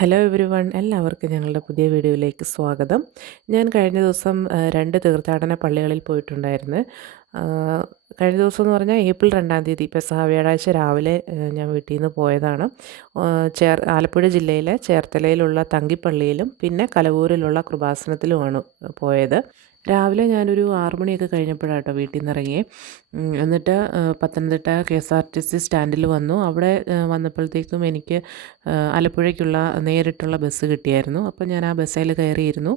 Hello everyone, എല്ലാവർക്കും ഞങ്ങളുടെ പുതിയ വീഡിയോയിലേക്ക് സ്വാഗതം. ഞാൻ കഴിഞ്ഞ ദിവസം 2 തീർത്ഥാടന പള്ളികളിൽ പോയിട്ടുണ്ടായിരുന്നു. കഴിഞ്ഞ ദിവസം എന്ന് പറഞ്ഞാൽ ഏപ്രിൽ 2-ാം തീയതി പെസഹ വ്യാഴാഴ്ച രാവിലെ ഞാൻ വീട്ടിൽ നിന്ന് പോയതാണ്. ആലപ്പുഴ ജില്ലയിലെ ചേർത്തലയിലുള്ള തങ്കിപ്പള്ളിയിലും പിന്നെ കലവൂരിലുള്ള കൃപാസനത്തിലുമാണ് പോയത്. രാവിലെ ഞാനൊരു 6 മണിയൊക്കെ കഴിഞ്ഞപ്പോഴാണ് കേട്ടോ വീട്ടിൽ നിന്ന് ഇറങ്ങിയേ. എന്നിട്ട് പത്തനംതിട്ട KSRTC സ്റ്റാൻഡിൽ വന്നു. അവിടെ വന്നപ്പോഴത്തേക്കും എനിക്ക് ആലപ്പുഴയ്ക്കുള്ള നേരിട്ടുള്ള ബസ് കിട്ടിയായിരുന്നു. അപ്പോൾ ഞാൻ ആ ബസ്സിൽ കയറിയിരുന്നു.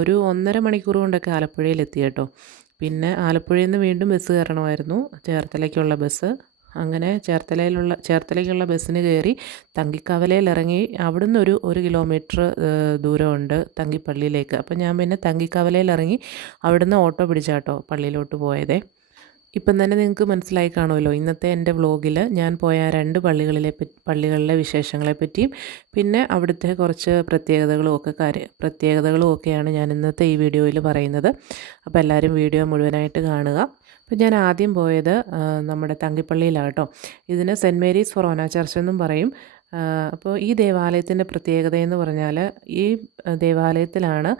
ഒരു 1.5 മണിക്കൂർ കൊണ്ടൊക്കെ ആലപ്പുഴയിലെത്തി കേട്ടോ. പിന്നെ ആലപ്പുഴയിൽ നിന്ന് വീണ്ടും ബസ് കയറണമായിരുന്നു, ചേർത്തലയ്ക്കുള്ള ബസ്. അങ്ങനെ ചേർത്തലയ്ക്കുള്ള ബസ്സിന് കയറി തങ്കിക്കവലയിൽ ഇറങ്ങി. അവിടുന്ന് ഒരു കിലോമീറ്റർ ദൂരമുണ്ട് തങ്കിപ്പള്ളിയിലേക്ക്. അപ്പം ഞാൻ പിന്നെ തങ്കിക്കവലയിൽ ഇറങ്ങി അവിടുന്ന് ഓട്ടോ പിടിച്ചാട്ടോ പള്ളിയിലോട്ട് പോയതേ. ഇപ്പം തന്നെ നിങ്ങൾക്ക് മനസ്സിലായി കാണുമല്ലോ, ഇന്നത്തെ എൻ്റെ വ്ലോഗിൽ ഞാൻ പോയ 2 പള്ളികളിലെ വിശേഷങ്ങളെപ്പറ്റിയും പിന്നെ അവിടുത്തെ കുറച്ച് പ്രത്യേകതകളും ഒക്കെയാണ് ഞാൻ ഇന്നത്തെ ഈ വീഡിയോയിൽ പറയുന്നത്. അപ്പോൾ എല്ലാവരും വീഡിയോ മുഴുവനായിട്ട് കാണുക. അപ്പോൾ ഞാൻ ആദ്യം പോയത് നമ്മുടെ തങ്കിപ്പള്ളിയിലാണ് കേട്ടോ. ഇതിന് സെൻറ്റ് മേരീസ് ഫൊറോന ചർച്ച് എന്നും പറയും. അപ്പോൾ ഈ ദേവാലയത്തിൻ്റെ പ്രത്യേകതയെന്ന് പറഞ്ഞാൽ, ഈ ദേവാലയത്തിലാണ്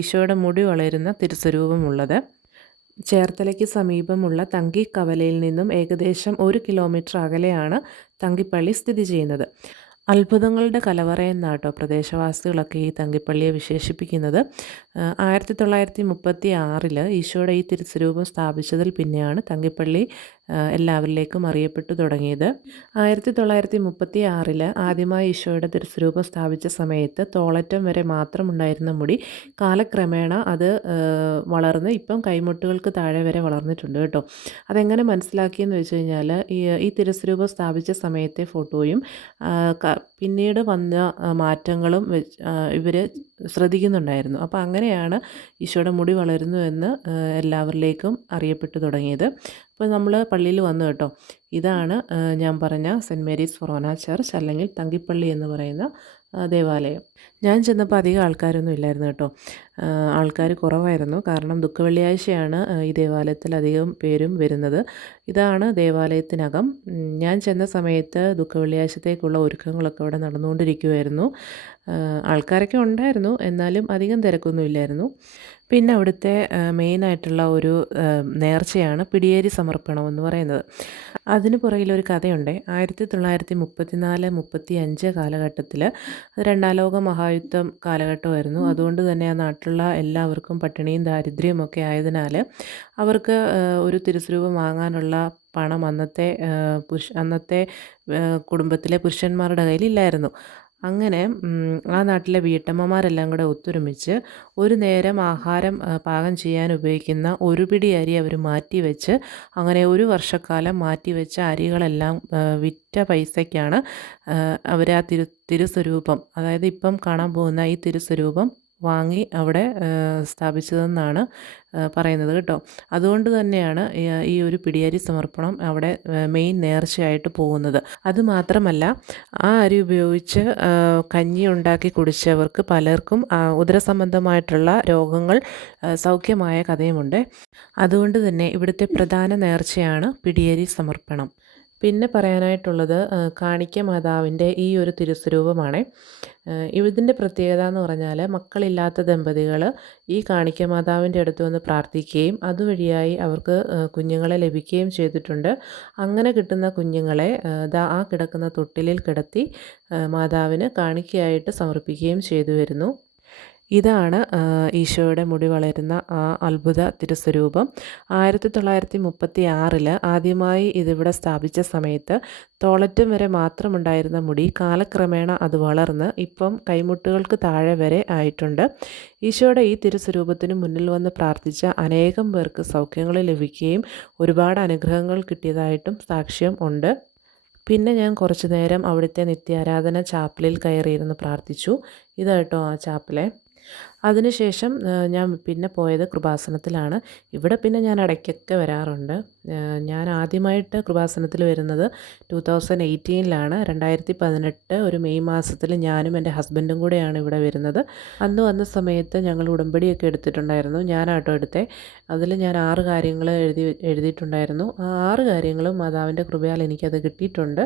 ഈശോയുടെ മുടി വളരുന്ന തിരുസ്വരൂപമുള്ളത്. ചേർത്തലയ്ക്ക് സമീപമുള്ള തങ്കിക്കവലയിൽ നിന്നും ഏകദേശം 1 കിലോമീറ്റർ അകലെയാണ് തങ്കിപ്പള്ളി സ്ഥിതി ചെയ്യുന്നത്. അത്ഭുതങ്ങളുടെ കലവറ എന്നാട്ടോ പ്രദേശവാസികളൊക്കെ ഈ തങ്കിപ്പള്ളിയെ വിശേഷിപ്പിക്കുന്നത്. 1936 ഈശോയുടെ ഈ തിരുസ്വരൂപം സ്ഥാപിച്ചതിൽ പിന്നെയാണ് തങ്കിപ്പള്ളി എല്ലാവരിലേക്കും അറിയപ്പെട്ടു തുടങ്ങിയത്. 1936 ആദ്യമായി ഈശോയുടെ തിരുസ്വരൂപം സ്ഥാപിച്ച സമയത്ത് തോളറ്റം വരെ മാത്രമുണ്ടായിരുന്ന മുടി കാലക്രമേണ അത് വളർന്ന് ഇപ്പം കൈമുട്ടുകൾക്ക് താഴെ വരെ വളർന്നിട്ടുണ്ട് കേട്ടോ. അതെങ്ങനെ മനസ്സിലാക്കിയെന്ന് വെച്ച് കഴിഞ്ഞാൽ, ഈ തിരുസ്വരൂപം സ്ഥാപിച്ച സമയത്തെ ഫോട്ടോയും പിന്നീട് വന്ന മാറ്റങ്ങളും ഇവർ ശ്രദ്ധിക്കുന്നുണ്ടായിരുന്നു. അപ്പോൾ അങ്ങനെയാണ് ഈശോയുടെ മുടി വളരുന്നു എന്ന് എല്ലാവരിലേക്കും അറിയപ്പെട്ടു തുടങ്ങിയത്. അപ്പോൾ നമ്മൾ പള്ളിയിൽ വന്നു കേട്ടോ. ഇതാണ് ഞാൻ പറഞ്ഞ സെൻറ്റ് മേരീസ് ഫൊറോന ചർച്ച്, അല്ലെങ്കിൽ തങ്കിപ്പള്ളി എന്ന് പറയുന്ന ദേവാലയം. ഞാൻ ചെന്നപ്പോൾ അധികം ആൾക്കാരൊന്നും ഇല്ലായിരുന്നു കേട്ടോ. ആൾക്കാർ കുറവായിരുന്നു. കാരണം ദുഃഖവെള്ളിയാഴ്ചയാണ് ഈ ദേവാലയത്തിൽ അധികം പേരും വരുന്നത്. ഇതാണ് ദേവാലയത്തിനകം. ഞാൻ ചെന്ന സമയത്ത് ദുഃഖവെള്ളിയാഴ്ചത്തേക്കുള്ള ഒരുക്കങ്ങളൊക്കെ ഇവിടെ നടന്നുകൊണ്ടിരിക്കുമായിരുന്നു. ആൾക്കാരൊക്കെ ഉണ്ടായിരുന്നു, എന്നാലും അധികം തിരക്കൊന്നും ഇല്ലായിരുന്നു. പിന്നെ അവിടുത്തെ മെയിനായിട്ടുള്ള ഒരു നേർച്ചയാണ് പിടിയേരി സമർപ്പണം എന്ന് പറയുന്നത്. അതിന് പുറകിലൊരു കഥയുണ്ട്. 1934-35 കാലഘട്ടത്തിൽ, 2-ാം ലോക മഹായുദ്ധം കാലഘട്ടമായിരുന്നു. അതുകൊണ്ട് തന്നെ ആ നാട്ടിലുള്ള എല്ലാവർക്കും പട്ടിണിയും ദാരിദ്ര്യവും ഒക്കെ ആയതിനാൽ അവർക്ക് ഒരു തിരുസ്വരൂപം വാങ്ങാനുള്ള പണം അന്നത്തെ കുടുംബത്തിലെ പുരുഷന്മാരുടെ കയ്യിലില്ലായിരുന്നു. അങ്ങനെ ആ നാട്ടിലെ വീട്ടമ്മമാരെല്ലാം കൂടെ ഒത്തൊരുമിച്ച് ഒരു നേരം ആഹാരം പാകം ചെയ്യാൻ ഉപയോഗിക്കുന്ന ഒരു പിടി അരി അവർ മാറ്റിവെച്ച്, അങ്ങനെ 1 വർഷക്കാലം മാറ്റിവെച്ച അരികളെല്ലാം വിറ്റ പൈസയ്ക്കാണ് അവർ ആ തിരുസ്വരൂപം, അതായത് ഇപ്പം കാണാൻ പോകുന്ന ഈ തിരുസ്വരൂപം വാങ്ങി അവിടെ സ്ഥാപിച്ചതെന്നാണ് പറയുന്നത് കേട്ടോ. അതുകൊണ്ട് തന്നെയാണ് ഈ ഒരു പിടിയരി സമർപ്പണം അവിടെ മെയിൻ നേർച്ചയായിട്ട് പോകുന്നത്. അതുമാത്രമല്ല, ആ അരി ഉപയോഗിച്ച് കഞ്ഞി ഉണ്ടാക്കി കുടിച്ചവർക്ക് പലർക്കും ഉദരസംബന്ധമായിട്ടുള്ള രോഗങ്ങൾ സൗഖ്യമായ കഥയുമുണ്ട്. അതുകൊണ്ട് തന്നെ ഇവിടുത്തെ പ്രധാന നേർച്ചയാണ് പിടിയരി സമർപ്പണം. പിന്നെ പറയാനായിട്ടുള്ളത് കാണിക്ക മാതാവിൻ്റെ ഈ ഒരു തിരുസ്വരൂപമാണ്. ഇതിൻ്റെ പ്രത്യേകത എന്ന് പറഞ്ഞാൽ, മക്കളില്ലാത്ത ദമ്പതികൾ ഈ കാണിക്ക മാതാവിൻ്റെ അടുത്ത് വന്ന് പ്രാർത്ഥിക്കുകയും അതുവഴിയായി അവർക്ക് കുഞ്ഞുങ്ങളെ ലഭിക്കുകയും ചെയ്തിട്ടുണ്ട്. അങ്ങനെ കിട്ടുന്ന കുഞ്ഞുങ്ങളെ ആ കിടക്കുന്ന തൊട്ടിലിൽ കിടത്തി മാതാവിന് കാണിക്കയായിട്ട് സമർപ്പിക്കുകയും ചെയ്തു വരുന്നു. ഇതാണ് ഈശോയുടെ മുടി വളരുന്ന ആ അത്ഭുത തിരുസ്വരൂപം. 1936 ആദ്യമായി ഇതിവിടെ സ്ഥാപിച്ച സമയത്ത് തോളറ്റം വരെ മാത്രമുണ്ടായിരുന്ന മുടി കാലക്രമേണ അത് വളർന്ന് ഇപ്പം കൈമുട്ടുകൾക്ക് താഴെ വരെ ആയിട്ടുണ്ട്. ഈശോയുടെ ഈ തിരുസ്വരൂപത്തിന് മുന്നിൽ വന്ന് പ്രാർത്ഥിച്ച അനേകം പേർക്ക് സൗഖ്യങ്ങൾ ലഭിക്കുകയും ഒരുപാട് അനുഗ്രഹങ്ങൾ കിട്ടിയതായിട്ടും സാക്ഷ്യം ഉണ്ട്. പിന്നെ ഞാൻ കുറച്ചു നേരം അവിടുത്തെ നിത്യാരാധന ചാപ്പലിൽ കയറിയിരുന്ന് പ്രാർത്ഥിച്ചു. ഇതാട്ടോ ആ ചാപ്പലെ. അതിനുശേഷം ഞാൻ പിന്നെ പോയത് കൃപാസനത്തിലാണ്. ഇവിടെ പിന്നെ ഞാൻ ഇടയ്ക്കൊക്കെ വരാറുണ്ട്. ഞാൻ ആദ്യമായിട്ട് കൃപാസനത്തിൽ വരുന്നത് 2018-ലാണ്. 2018 ഒരു മെയ് മാസത്തിൽ ഞാനും എൻ്റെ ഹസ്ബൻഡും കൂടെയാണ് ഇവിടെ വരുന്നത്. അന്ന് വന്ന സമയത്ത് ഞങ്ങൾ ഉടമ്പടിയൊക്കെ എടുത്തിട്ടുണ്ടായിരുന്നു. ഞാനാട്ടോ എടുത്തേ. അതിൽ ഞാൻ 6 കാര്യങ്ങൾ എഴുതിയിട്ടുണ്ടായിരുന്നു. ആ 6 കാര്യങ്ങളും മാതാവിൻ്റെ കൃപയാൽ എനിക്കത് കിട്ടിയിട്ടുണ്ട്.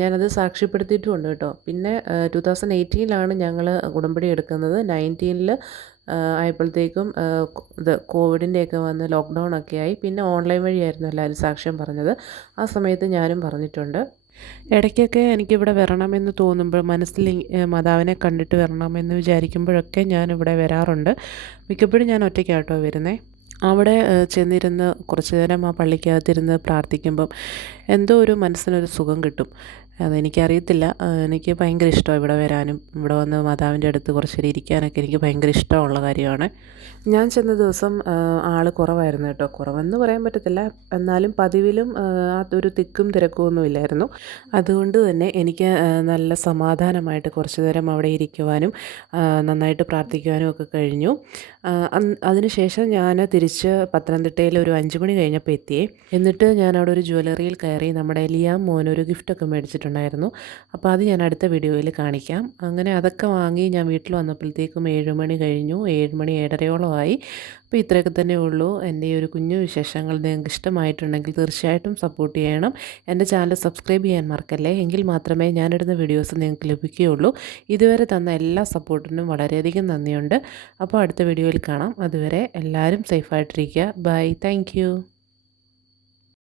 ഞാനത് സാക്ഷ്യപ്പെടുത്തിയിട്ടുമുണ്ട് കേട്ടോ. പിന്നെ 2018-ലാണ് ഞങ്ങൾ ഉടമ്പടി എടുക്കുന്നത്. 19-ൽ ആയപ്പോഴത്തേക്കും ഇത് കോവിഡിൻ്റെയൊക്കെ വന്ന് ലോക്ക്ഡൗൺ ഒക്കെ ആയി. പിന്നെ ഓൺലൈൻ വഴിയായിരുന്നു എല്ലാവരും സാക്ഷ്യം പറഞ്ഞത്. ആ സമയത്ത് ഞാനും പറഞ്ഞിട്ടുണ്ട്. ഇടയ്ക്കൊക്കെ എനിക്കിവിടെ വരണമെന്ന് തോന്നുമ്പോൾ മനസ്സിൽ മാതാവിനെ കണ്ടിട്ട് വരണമെന്ന് വിചാരിക്കുമ്പോഴൊക്കെ ഞാനിവിടെ വരാറുണ്ട്. മിക്കപ്പോഴും ഞാൻ ഒറ്റയ്ക്കാട്ടോ വരുന്നത്. അവിടെ ചെന്നിരുന്ന് കുറച്ച് നേരം ആ പള്ളിക്കകത്തിരുന്ന് പ്രാർത്ഥിക്കുമ്പം എന്തോ ഒരു മനസ്സിനൊരു സുഖം കിട്ടും. അതെനിക്കറിയത്തില്ല. എനിക്ക് ഭയങ്കര ഇഷ്ടമാണ് ഇവിടെ വരാനും ഇവിടെ വന്ന് മാതാവിൻ്റെ അടുത്ത് കുറച്ച് നേരം ഇരിക്കാനൊക്കെ എനിക്ക് ഭയങ്കര ഇഷ്ടമുള്ള കാര്യമാണ്. ഞാൻ ചെന്ന ദിവസം ആൾ കുറവായിരുന്നു കേട്ടോ. കുറവെന്ന് പറയാൻ പറ്റത്തില്ല. എന്നാലും പതിവിലും ഒരു തിക്കും തിരക്കും ഒന്നും ഇല്ലായിരുന്നു. അതുകൊണ്ട് തന്നെ എനിക്ക് നല്ല സമാധാനമായിട്ട് കുറച്ച് നേരം അവിടെ ഇരിക്കുവാനും നന്നായിട്ട് പ്രാർത്ഥിക്കുവാനും ഒക്കെ കഴിഞ്ഞു. അതിനുശേഷം ഞാൻ തിരിച്ച് പത്തനംതിട്ടയിൽ ഒരു 5 മണി കഴിഞ്ഞപ്പോൾ എത്തിയേ. എന്നിട്ട് ഞാൻ അവിടെ ഒരു ജ്വല്ലറിയിൽ കയറി നമ്മുടെ ലിയാം മോനൊരു ഗിഫ്റ്റൊക്കെ മേടിച്ചിട്ടുണ്ടായിരുന്നു. അപ്പോൾ അത് ഞാൻ അടുത്ത വീഡിയോയിൽ കാണിക്കാം. അങ്ങനെ അതൊക്കെ വാങ്ങി ഞാൻ വീട്ടിൽ വന്നപ്പോഴത്തേക്കും 7 മണി കഴിഞ്ഞു. 7 മണി 7:30 ആയി. അപ്പോൾ ഇത്രയൊക്കെ തന്നെ ഉള്ളൂ എൻ്റെ ഈ ഒരു കുഞ്ഞു വിശേഷങ്ങൾ. നിങ്ങൾക്ക് ഇഷ്ടമായിട്ടുണ്ടെങ്കിൽ തീർച്ചയായിട്ടും സപ്പോർട്ട് ചെയ്യണം. എൻ്റെ ചാനൽ സബ്സ്ക്രൈബ് ചെയ്യാൻ മറക്കല്ലേ. എങ്കിൽ മാത്രമേ ഞാനിടുന്ന വീഡിയോസ് നിങ്ങൾക്ക് ലഭിക്കുകയുള്ളൂ. ഇതുവരെ തന്ന എല്ലാ സപ്പോർട്ടിനും വളരെയധികം നന്ദിയുണ്ട്. അപ്പോൾ അടുത്ത വീഡിയോയിൽ കാണാം. അതുവരെ എല്ലാവരും സേഫായിട്ടിരിക്കുക. ബൈ. Thank you.